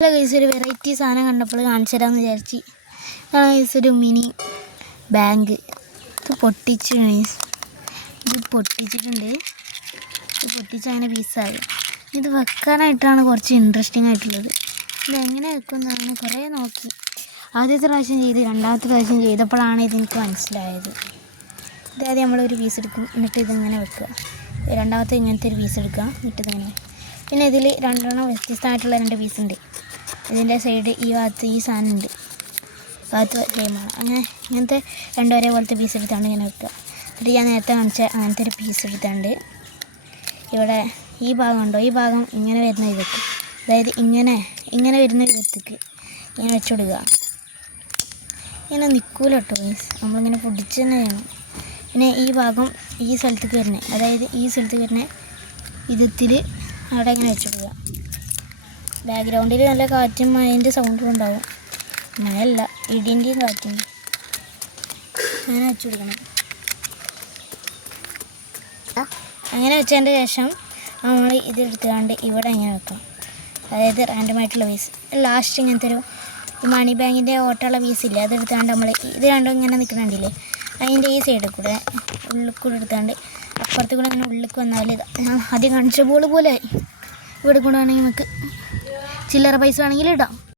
Hello guys, ഒരു variety സാധനം കണ്ടപ്പോൾ കാണിച്ചു തരാമെന്ന് വിചാരിച്ച്. ഇതാണ് ഗൈസ് ഒരു മിനി ബാങ്ക്. ഇത് പൊട്ടിച്ചു ഗൈസ്, ഇത് പൊട്ടിച്ചിട്ടുണ്ട്. ഇത് പൊട്ടിച്ച് അങ്ങനെ പീസായി. ഇത് വെക്കാനായിട്ടാണ് കുറച്ച് ഇൻട്രസ്റ്റിംഗ് ആയിട്ടുള്ളത്. ഇതെങ്ങനെ വെക്കുന്നതാണ് കുറേ നോക്കി. ആദ്യത്തെ പ്രാവശ്യം ചെയ്ത് രണ്ടാമത്തെ പ്രാവശ്യം ചെയ്തപ്പോഴാണ് ഇതെനിക്ക് മനസ്സിലായത്. ഇതാദ്യം നമ്മളൊരു പീസ് എടുക്കും, എന്നിട്ട് ഇതിങ്ങനെ വെക്കുക. രണ്ടാമത്തെ ഇങ്ങനത്തെ ഒരു പീസ് എടുക്കുക, എന്നിട്ട് ഇതിങ്ങനെ. പിന്നെ ഇതിൽ രണ്ടെണ്ണം വ്യത്യസ്തമായിട്ടുള്ള രണ്ട് പീസുണ്ട്. ഇതിൻ്റെ സൈഡ് ഈ ഭാഗത്ത് ഈ സാധനം ഉണ്ട്, ഭാഗത്ത് സെയിമാണ്. ഇങ്ങനത്തെ രണ്ട് ഒരേപോലത്തെ പീസ് എടുത്താണ്ട് ഇങ്ങനെ വെക്കുക. എന്നിട്ട് ഞാൻ നേരത്തെ കാണിച്ച അങ്ങനത്തെ ഒരു പീസ് എടുത്താണ്ട് ഇവിടെ ഈ ഭാഗം ഉണ്ടോ, ഈ ഭാഗം ഇങ്ങനെ വരുന്ന വിധത്തിൽ, അതായത് ഇങ്ങനെ വരുന്ന വിധത്തേക്ക് ഇങ്ങനെ വെച്ച് കൊടുക്കുക. ഇങ്ങനെ നിൽക്കൂല കേട്ടോ മീൻസ്, നമ്മളിങ്ങനെ പൊടിച്ച് തന്നെ ചെയ്യണം. പിന്നെ ഈ ഭാഗം ഈ സ്ഥലത്തേക്ക് വരുന്നത്, അതായത് ഈ സ്ഥലത്തേക്ക് വരുന്ന വിധത്തിൽ അവിടെ ഇങ്ങനെ വെച്ച് കൊടുക്കുക. ബാക്ക്ഗ്രൗണ്ടിൽ നല്ല കാറ്റും മഴേൻ്റെ സൗണ്ടും ഉണ്ടാവും. മഴയല്ല, ഇടിൻ്റെയും കാറ്റും. അങ്ങനെ വെച്ച് കൊടുക്കണം. അങ്ങനെ വെച്ചതിൻ്റെ ശേഷം നമ്മൾ ഇതെടുത്തുകൊണ്ട് ഇവിടെ ഇങ്ങനെ വെക്കണം. അതായത് റാൻഡമായിട്ടുള്ള പീസ്. ലാസ്റ്റ് ഇങ്ങനത്തെ ഒരു മണി ബാങ്കിൻ്റെ ഓട്ടമുള്ള പീസില്ലേ, അതെടുത്തുകൊണ്ട് നമ്മൾ ഇത് രണ്ടും ഇങ്ങനെ നിൽക്കുന്നുണ്ടില്ലേ, അതിൻ്റെ ഈ സൈഡിൽ കൂടെ ഉള്ളിൽ കൂടെ എടുത്തുകൊണ്ട് അപ്പുറത്ത് കൂടെ അങ്ങനെ ഉള്ളിലേക്ക് വന്നാൽ ആദ്യം കാണിച്ച പോലെ ഇവിടെ കൂടെ ആണെങ്കിൽ നമുക്ക് ചില്ലറ പൈസ വേണമെങ്കിൽ ഇടാം.